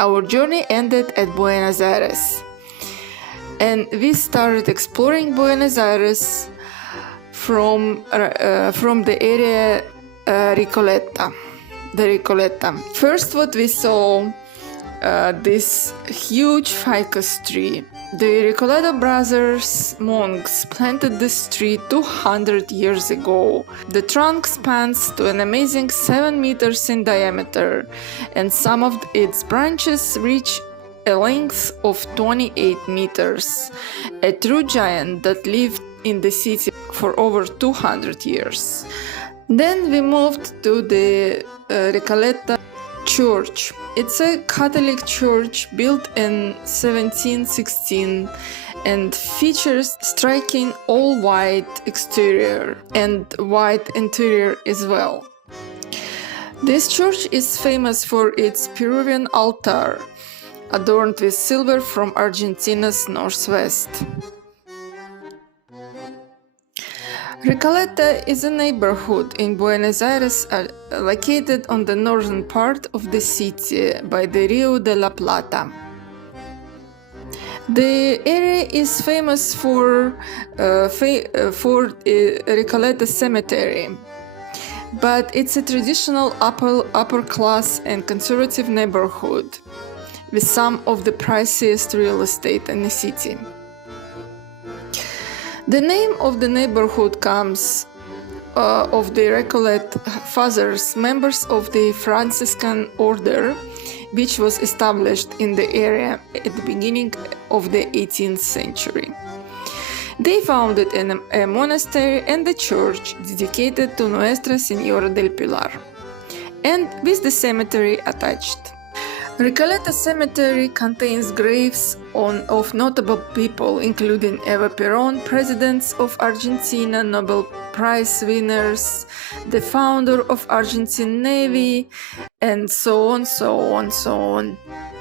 Our journey ended at Buenos Aires, and we started exploring Buenos Aires from the area Recoleta. The Recoleta. First, what we saw, this huge ficus tree. The Recoleta brothers monks planted this tree 200 years ago. The trunk spans to an amazing 7 meters in diameter, and some of its branches reach a length of 28 meters. A true giant that lived in the city for over 200 years. Then we moved to the Recoleta Church. It's a Catholic church built in 1716 and features striking all-white exterior and white interior as well. This church is famous for its Peruvian altar, adorned with silver from Argentina's northwest. Recoleta is a neighborhood in Buenos Aires located on the northern part of the city by the Rio de la Plata. The area is famous for Recoleta Cemetery, but it's a traditional upper class and conservative neighborhood with some of the priciest real estate in the city. The name of the neighborhood comes of the Recollet fathers, members of the Franciscan order, which was established in the area at the beginning of the 18th century. They founded a monastery and a church dedicated to Nuestra Señora del Pilar, and with the cemetery attached. Recoleta Cemetery contains graves of notable people, including Eva Perón, presidents of Argentina, Nobel Prize winners, the founder of Argentine Navy, and so on.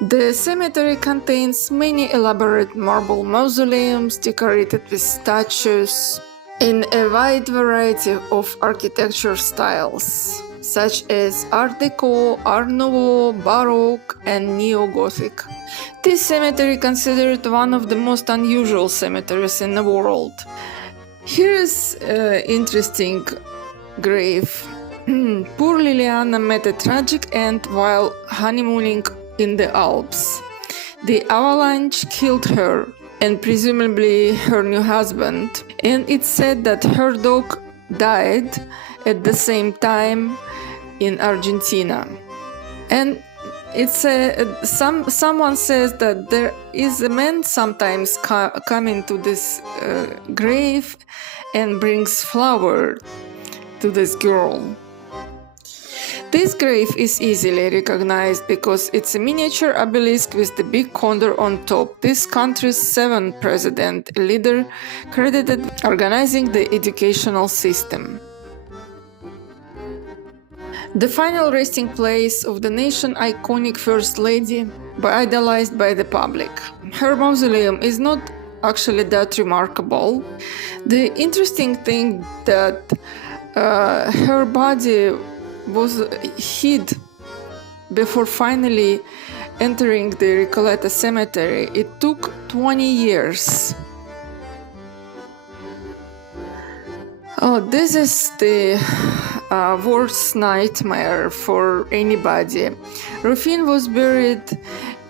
The cemetery contains many elaborate marble mausoleums decorated with statues in a wide variety of architecture styles, such as Art Deco, Art Nouveau, Baroque, and Neo-Gothic. This cemetery is considered one of the most unusual cemeteries in the world. Here is an interesting grave. Poor Liliana met a tragic end while honeymooning in the Alps. The avalanche killed her, and presumably her new husband, and it's said that her dog died at the same time in Argentina. And someone says that there is a man sometimes coming to this grave and brings flower to this girl. This grave is easily recognized because it's a miniature obelisk with the big condor on top. This country's 7th president, a leader credited with organizing the educational system. The final resting place of the nation's iconic First Lady, idolized by the public. Her mausoleum is not actually that remarkable. The interesting thing that her body was hid before finally entering the Recoleta Cemetery. It took 20 years. Oh, this is the worst nightmare for anybody. Rufin was buried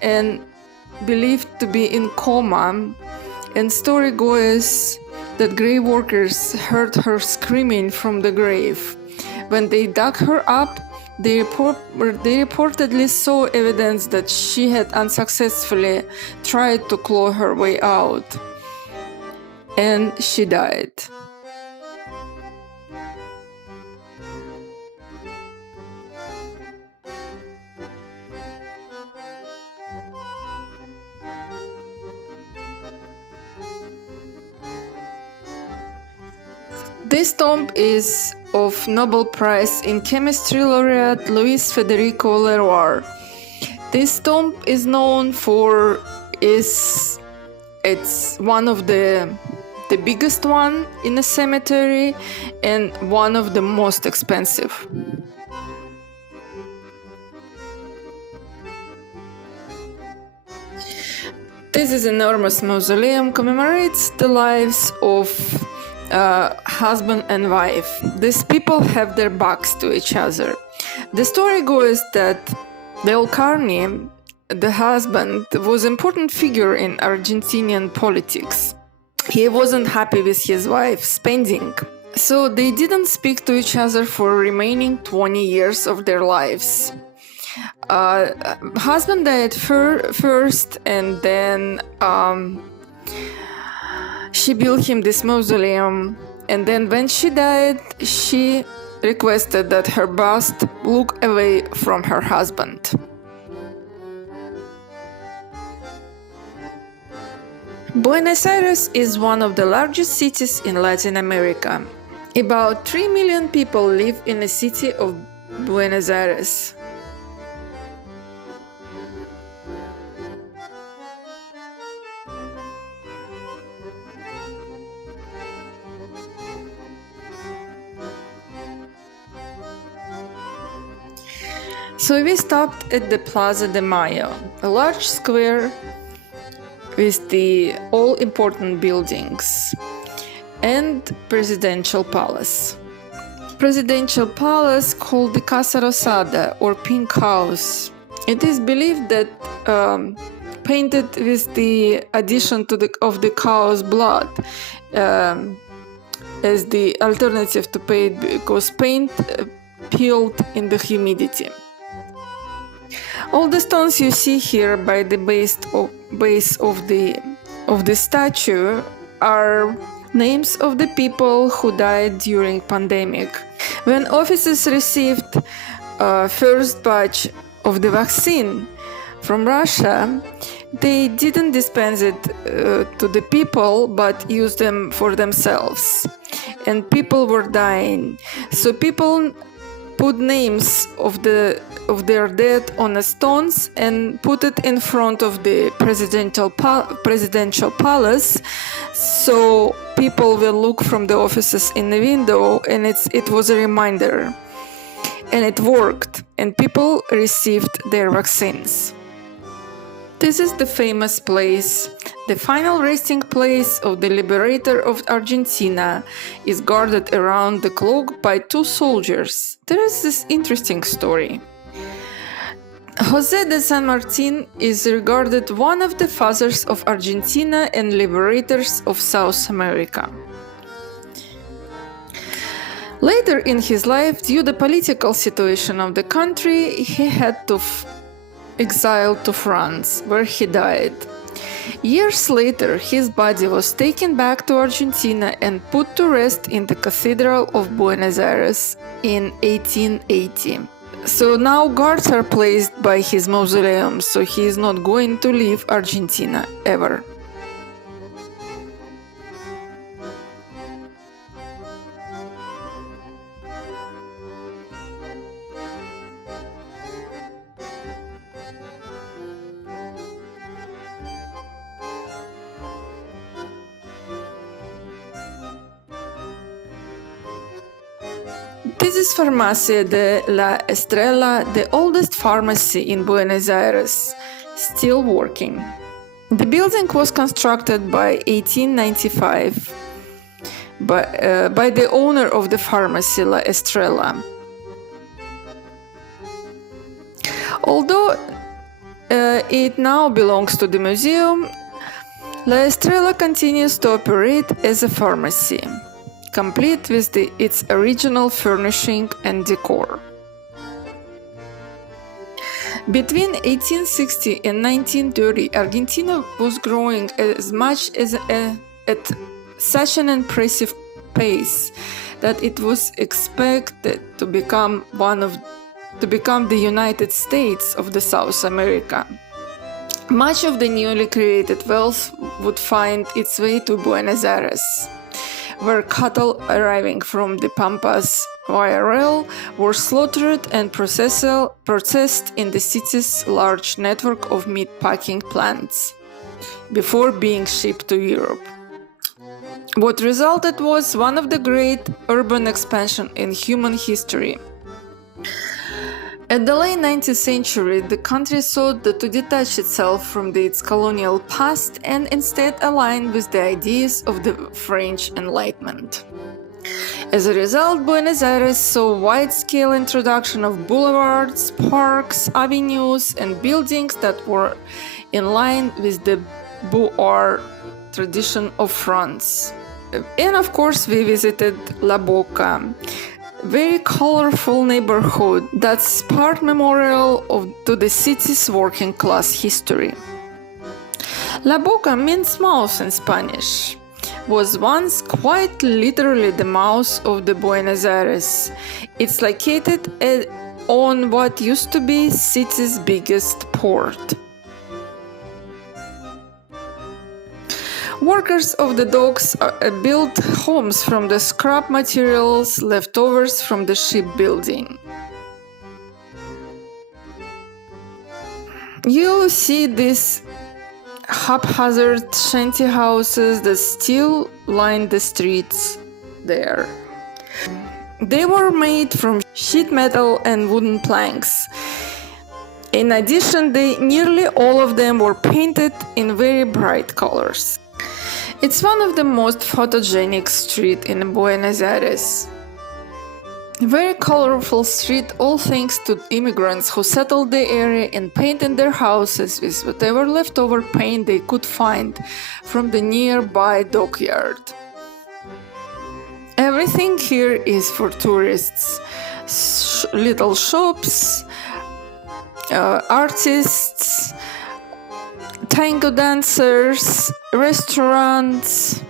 and believed to be in coma, and story goes that grave workers heard her screaming from the grave. When they dug her up, they reportedly saw evidence that she had unsuccessfully tried to claw her way out, and she died. This tomb is of Nobel Prize in Chemistry laureate Louis Federico Leroy. This tomb is known for it's one of the biggest one in the cemetery and one of the most expensive. This enormous mausoleum commemorates the lives of husband and wife. These people have their backs to each other. The story goes that Del Carne, the husband, was an important figure in Argentinian politics. He wasn't happy with his wife's spending, so they didn't speak to each other for remaining 20 years of their lives. Husband died first, and then she built him this mausoleum, and then when she died, she requested that her bust look away from her husband. Buenos Aires is one of the largest cities in Latin America. About 3 million people live in the city of Buenos Aires. So we stopped at the Plaza de Mayo, a large square with the all-important buildings and presidential palace. Presidential palace called the Casa Rosada or Pink House. It is believed that painted with the addition of the cow's blood as the alternative to paint, because paint peeled in the humidity. All the stones you see here by the base of the statue are names of the people who died during pandemic. When officers received first batch of the vaccine from Russia, they didn't dispense it to the people, but used them for themselves. And people were dying. So people put names of their dead on the stones and put it in front of the presidential palace, so people will look from the offices in the window, and it was a reminder, and it worked, and people received their vaccines. This is the famous place. The final resting place of the liberator of Argentina is guarded around the clock by 2 soldiers. There is this interesting story. José de San Martin is regarded one of the fathers of Argentina and liberators of South America. Later in his life, due to the political situation of the country, he had to exile to France, where he died. Years later, his body was taken back to Argentina and put to rest in the Cathedral of Buenos Aires in 1880. So now guards are placed by his mausoleum, so he is not going to leave Argentina ever. This is Farmacia de la Estrella, the oldest pharmacy in Buenos Aires, still working. The building was constructed by 1895 by the owner of the pharmacy, La Estrella. Although it now belongs to the museum, La Estrella continues to operate as a pharmacy, complete with its original furnishing and decor. Between 1860 and 1930, Argentina was growing as much as at such an impressive pace that it was expected to become the United States of the South America. Much of the newly created wealth would find its way to Buenos Aires, where cattle arriving from the Pampas via rail were slaughtered and processed in the city's large network of meat-packing plants before being shipped to Europe. What resulted was one of the great urban expansion in human history. At the late 19th century, the country sought to detach itself from its colonial past and instead align with the ideas of the French Enlightenment. As a result, Buenos Aires saw wide-scale introduction of boulevards, parks, avenues, and buildings that were in line with the Beaux-Arts tradition of France. And of course, we visited La Boca, very colorful neighborhood that's part memorial to the city's working class history. La Boca means mouth in Spanish. Was once quite literally the mouth of the Buenos Aires. It's located on what used to be city's biggest port. Workers of the docks built homes from the scrap materials leftovers from the shipbuilding. You see these haphazard shanty houses that still line the streets there. They were made from sheet metal and wooden planks. In addition, nearly all of them were painted in very bright colors. It's one of the most photogenic streets in Buenos Aires. Very colorful street, all thanks to immigrants who settled the area and painted their houses with whatever leftover paint they could find from the nearby dockyard. Everything here is for tourists. Little shops, artists, tango dancers, restaurants.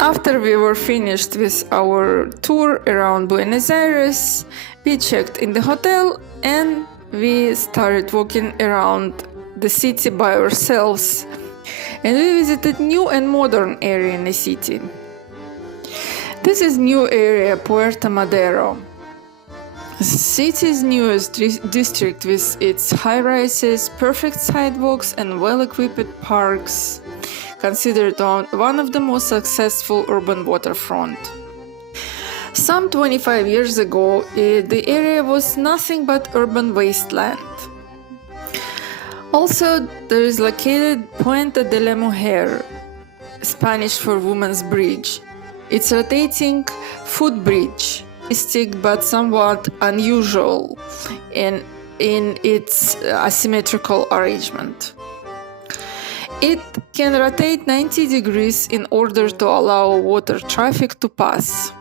After we were finished with our tour around Buenos Aires, we checked in the hotel and we started walking around the city by ourselves. And we visited new and modern area in the city. This is new area, Puerto Madero. The city's newest district with its high-rises, perfect sidewalks and well-equipped parks, considered one of the most successful urban waterfront. Some 25 years ago, the area was nothing but urban wasteland. Also, there is located Puente de la Mujer, Spanish for Women's Bridge. It's a rotating footbridge, but somewhat unusual in its asymmetrical arrangement. It can rotate 90 degrees in order to allow water traffic to pass.